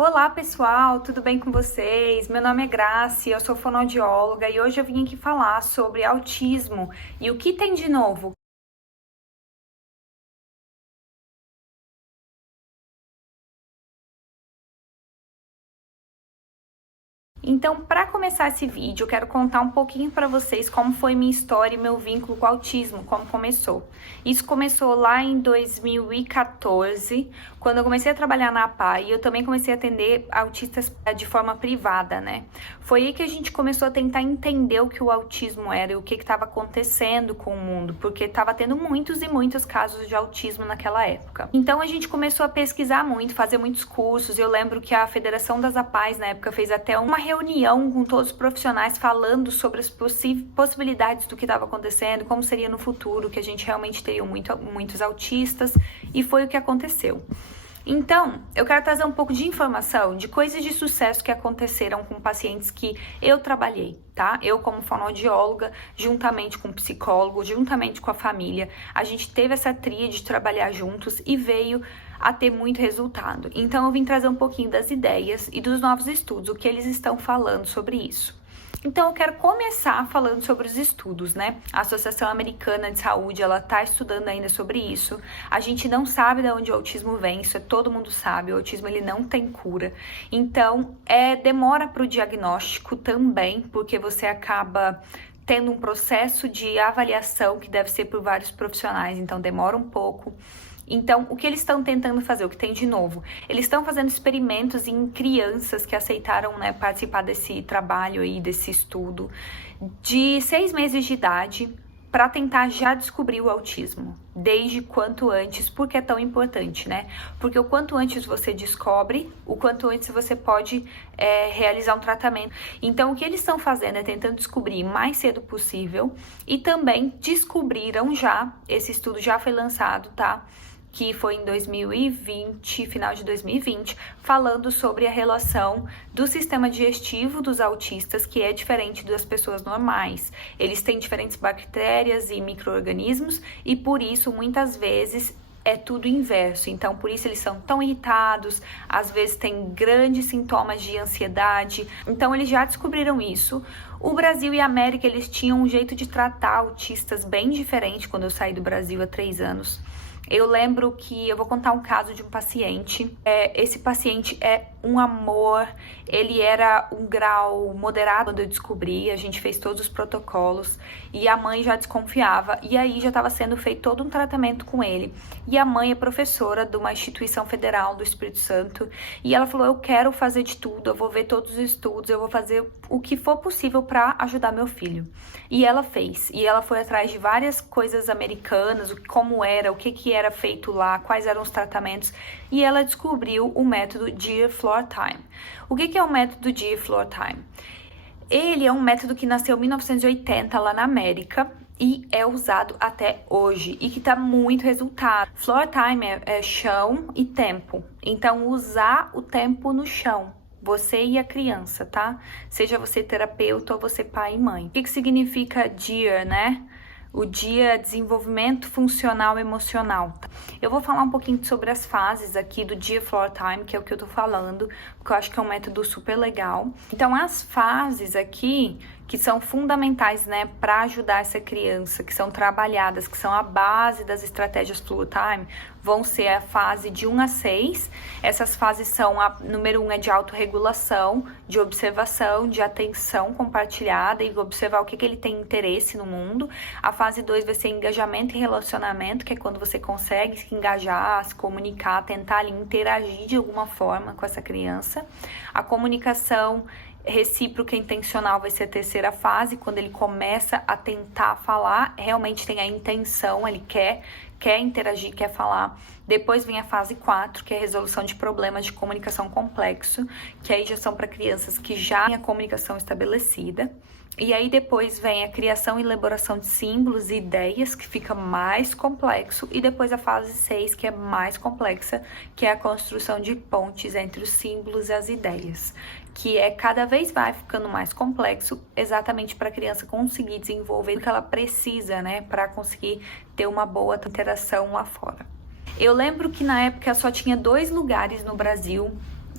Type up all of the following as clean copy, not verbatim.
Olá pessoal, tudo bem com vocês? Meu nome é Grace, eu sou fonoaudióloga e hoje eu vim aqui falar sobre autismo e o que tem de novo. Então, para começar esse vídeo, eu quero contar um pouquinho para vocês como foi minha história e meu vínculo com o autismo, como começou. Isso começou lá em 2014, quando eu comecei a trabalhar na APA e eu também comecei a atender autistas de forma privada, né? Foi aí que a gente começou a tentar entender o que o autismo era e o que estava acontecendo com o mundo, porque estava tendo muitos e muitos casos de autismo naquela época. Então, a gente começou a pesquisar muito, fazer muitos cursos. Eu lembro que a Federação das APAES, na época, fez até uma reunião com todos os profissionais falando sobre as possibilidades do que estava acontecendo, como seria no futuro, que a gente realmente teria muitos autistas, e foi o que aconteceu. Então, eu quero trazer um pouco de informação de coisas de sucesso que aconteceram com pacientes que eu trabalhei, tá? Eu, como fonoaudióloga, juntamente com o psicólogo, juntamente com a família, a gente teve essa tríade de trabalhar juntos e veio a ter muito resultado. Então, eu vim trazer um pouquinho das ideias e dos novos estudos, o que eles estão falando sobre isso. Então, eu quero começar falando sobre os estudos, né? A Associação Americana de Saúde, ela tá estudando ainda sobre isso. A gente não sabe de onde o autismo vem, isso todo mundo sabe. O autismo, ele não tem cura. Então, demora para o diagnóstico também, porque você acaba tendo um processo de avaliação que deve ser por vários profissionais, então demora um pouco. Então, o que eles estão tentando fazer, o que tem de novo? Eles estão fazendo experimentos em crianças que aceitaram, né, participar desse trabalho aí, desse estudo, de 6 meses de idade, para tentar já descobrir o autismo, desde quanto antes, porque é tão importante, né? Porque o quanto antes você descobre, o quanto antes você pode realizar um tratamento. Então, o que eles estão fazendo é tentando descobrir o mais cedo possível e também descobriram já, esse estudo já foi lançado, tá? Que foi em 2020, final de 2020, falando sobre a relação do sistema digestivo dos autistas, que é diferente das pessoas normais. Eles têm diferentes bactérias e micro-organismos e por isso, muitas vezes, é tudo inverso. Então, por isso eles são tão irritados, às vezes têm grandes sintomas de ansiedade. Então, eles já descobriram isso. O Brasil e a América, eles tinham um jeito de tratar autistas bem diferente quando eu saí do Brasil há 3 anos. Eu lembro que eu vou contar um caso de um paciente. Esse paciente é um amor, ele era um grau moderado quando eu descobri, a gente fez todos os protocolos e a mãe já desconfiava e aí já estava sendo feito todo um tratamento com ele. E a mãe é professora de uma instituição federal do Espírito Santo e ela falou, eu quero fazer de tudo, eu vou ver todos os estudos, eu vou fazer o que for possível para ajudar meu filho. E ela fez, e ela foi atrás de várias coisas americanas, como era, o que era feito lá, quais eram os tratamentos, e ela descobriu o método Dear Floor Time. O que é o método Dear Floor Time? Ele é um método que nasceu em 1980 lá na América e é usado até hoje e que tá muito resultado. Floor Time é chão e tempo, então usar o tempo no chão. Você e a criança, tá? Seja você terapeuta ou você pai e mãe. O que significa DEAR, né? O DEAR, desenvolvimento funcional emocional. Eu vou falar um pouquinho sobre as fases aqui do Dear Floor Time, que é o que eu tô falando, porque eu acho que é um método super legal. Então, as fases aqui, que são fundamentais, né, para ajudar essa criança, que são trabalhadas, que são a base das estratégias Floor Time, vão ser a fase de 1 a 6. Essas fases são, a número 1 é de autorregulação, de observação, de atenção compartilhada e observar o que ele tem interesse no mundo. A fase 2 vai ser engajamento e relacionamento, que é quando você consegue se engajar, se comunicar, tentar ali, interagir de alguma forma com essa criança. A comunicação recíproca e intencional vai ser a terceira fase, quando ele começa a tentar falar, realmente tem a intenção, ele quer interagir, quer falar. Depois vem a fase 4, que é a resolução de problemas de comunicação complexo, que aí já são para crianças que já têm a comunicação estabelecida. E aí depois vem a criação e elaboração de símbolos e ideias, que fica mais complexo. E depois a fase 6, que é mais complexa, que é a construção de pontes entre os símbolos e as ideias, que cada vez vai ficando mais complexo, exatamente para a criança conseguir desenvolver o que ela precisa, né, para conseguir ter uma boa interação lá fora. Eu lembro que na época só tinha 2 lugares no Brasil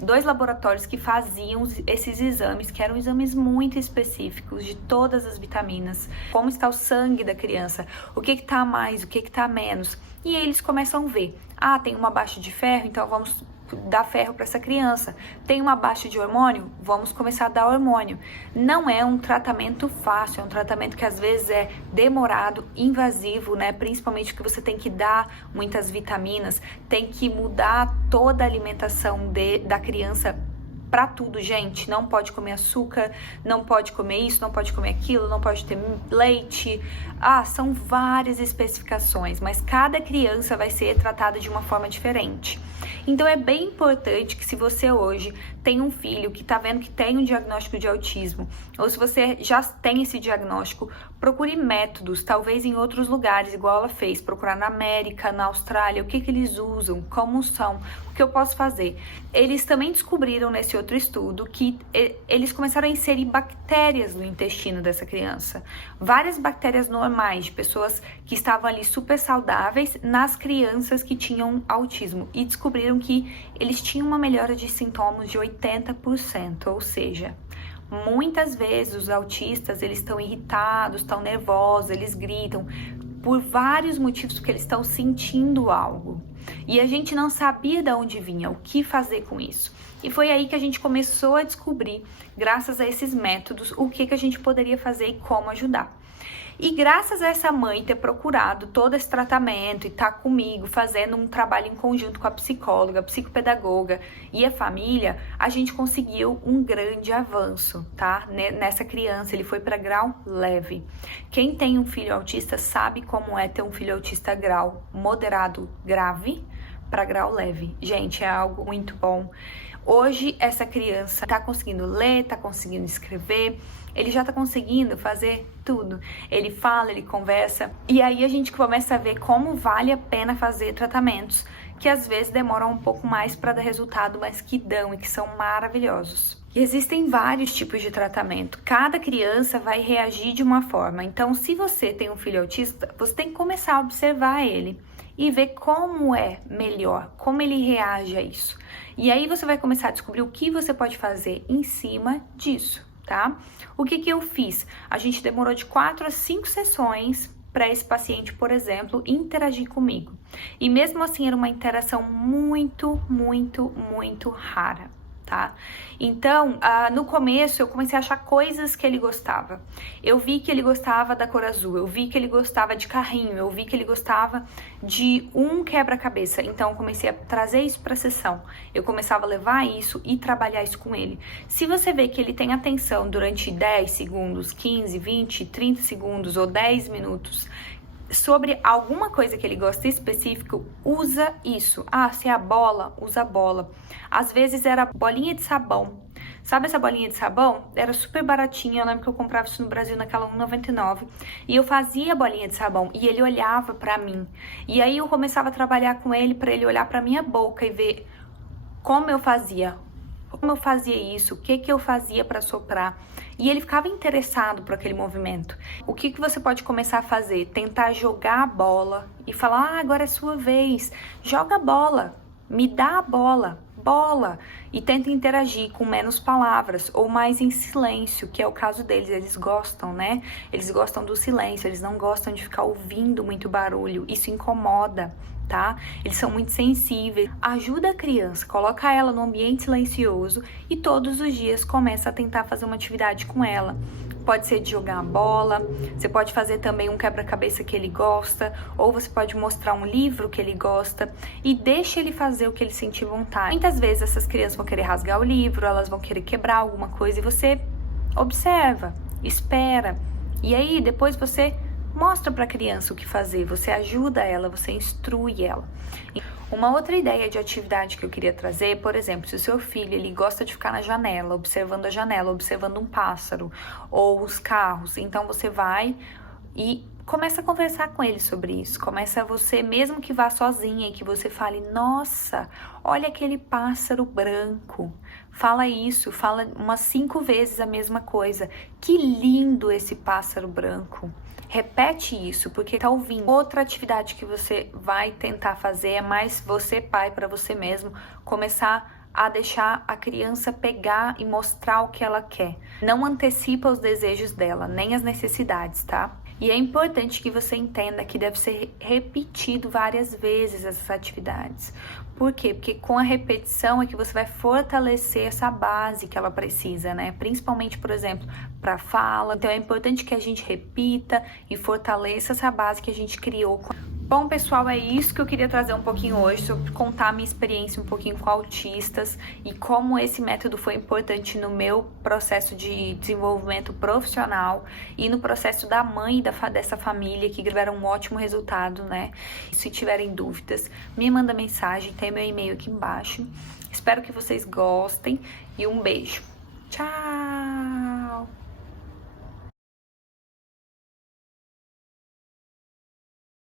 2 laboratórios que faziam esses exames, que eram exames muito específicos de todas as vitaminas, como está o sangue da criança, o que está a mais, o que está a menos. E aí eles começam a ver, tem uma baixa de ferro, então vamos dar ferro para essa criança. Tem uma baixa de hormônio? Vamos começar a dar hormônio. Não é um tratamento fácil, é um tratamento que às vezes é demorado, invasivo, né? Principalmente que você tem que dar muitas vitaminas, tem que mudar toda a alimentação da criança para tudo, gente. Não pode comer açúcar, não pode comer isso, não pode comer aquilo, não pode ter leite. São várias especificações, mas cada criança vai ser tratada de uma forma diferente. Então é bem importante que, se você hoje tem um filho que tá vendo que tem um diagnóstico de autismo, ou se você já tem esse diagnóstico, procure métodos, talvez em outros lugares, igual ela fez, procurar na América, na Austrália, o que eles usam, como são, o que eu posso fazer. Eles também descobriram nesse outro estudo que eles começaram a inserir bactérias no intestino dessa criança. Várias bactérias normais, de pessoas que estavam ali super saudáveis, nas crianças que tinham autismo. E descobriram que eles tinham uma melhora de sintomas de 80%, ou seja, muitas vezes os autistas, eles estão irritados, estão nervosos, eles gritam por vários motivos, porque eles estão sentindo algo. E a gente não sabia de onde vinha, o que fazer com isso. E foi aí que a gente começou a descobrir, graças a esses métodos, o que a gente poderia fazer e como ajudar. E graças a essa mãe ter procurado todo esse tratamento e estar comigo fazendo um trabalho em conjunto com a psicóloga, a psicopedagoga e a família, a gente conseguiu um grande avanço, tá? Nessa criança, ele foi para grau leve. Quem tem um filho autista sabe como é ter um filho autista grau moderado grave para grau leve. Gente, é algo muito bom. Hoje, essa criança tá conseguindo ler, tá conseguindo escrever, ele já tá conseguindo fazer tudo. Ele fala, ele conversa, e aí a gente começa a ver como vale a pena fazer tratamentos que às vezes demoram um pouco mais para dar resultado, mas que dão e que são maravilhosos. E existem vários tipos de tratamento. Cada criança vai reagir de uma forma. Então, se você tem um filho autista, você tem que começar a observar ele e ver como é melhor, como ele reage a isso. E aí você vai começar a descobrir o que você pode fazer em cima disso, tá? O que eu fiz? A gente demorou de 4 a 5 sessões para esse paciente, por exemplo, interagir comigo. E mesmo assim era uma interação muito, muito, muito rara, tá? Então, no começo eu comecei a achar coisas que ele gostava. Eu vi que ele gostava da cor azul, eu vi que ele gostava de carrinho, eu vi que ele gostava de um quebra-cabeça. Então, eu comecei a trazer isso para a sessão. Eu começava a levar isso e trabalhar isso com ele. Se você vê que ele tem atenção durante 10 segundos, 15, 20, 30 segundos ou 10 minutos, sobre alguma coisa que ele gosta específico, usa isso. Se é a bola, usa a bola. Às vezes era bolinha de sabão. Sabe essa bolinha de sabão? Era super baratinha, eu lembro que eu comprava isso no Brasil naquela R$1,99. E eu fazia a bolinha de sabão e ele olhava pra mim. E aí eu começava a trabalhar com ele pra ele olhar pra minha boca e ver como eu fazia. Como eu fazia isso, o que eu fazia para soprar. E ele ficava interessado por aquele movimento. O que você pode começar a fazer? Tentar jogar a bola e falar, agora é sua vez. Joga a bola, me dá a bola. E tenta interagir com menos palavras ou mais em silêncio, que é o caso deles. Eles gostam, né? Eles gostam do silêncio, eles não gostam de ficar ouvindo muito barulho. Isso incomoda, tá? Eles são muito sensíveis. Ajuda a criança, coloca ela num ambiente silencioso e todos os dias começa a tentar fazer uma atividade com ela. Pode ser de jogar a bola, você pode fazer também um quebra-cabeça que ele gosta, ou você pode mostrar um livro que ele gosta e deixa ele fazer o que ele sentir vontade. Muitas vezes essas crianças vão querer rasgar o livro, elas vão querer quebrar alguma coisa e você observa, espera. E aí depois você mostra para a criança o que fazer, você ajuda ela, você instrui ela. Uma outra ideia de atividade que eu queria trazer, por exemplo, se o seu filho ele gosta de ficar na janela, observando a janela, observando um pássaro ou os carros, então você vai e começa a conversar com ele sobre isso. Começa você, mesmo que vá sozinha e que você fale, nossa, olha aquele pássaro branco. Fala isso, fala umas 5 vezes a mesma coisa. Que lindo esse pássaro branco. Repete isso, porque tá ouvindo. Outra atividade que você vai tentar fazer é mais você, pai, para você mesmo, começar a deixar a criança pegar e mostrar o que ela quer. Não antecipa os desejos dela, nem as necessidades, tá? E é importante que você entenda que deve ser repetido várias vezes essas atividades. Por quê? Porque com a repetição é que você vai fortalecer essa base que ela precisa, né? Principalmente, por exemplo, para fala. Então é importante que a gente repita e fortaleça essa base que a gente criou. Bom, pessoal, é isso que eu queria trazer um pouquinho hoje, sobre contar a minha experiência um pouquinho com autistas e como esse método foi importante no meu processo de desenvolvimento profissional e no processo da mãe e dessa família, que tiveram um ótimo resultado, né? Se tiverem dúvidas, me manda mensagem, tem meu e-mail aqui embaixo. Espero que vocês gostem e um beijo. Tchau!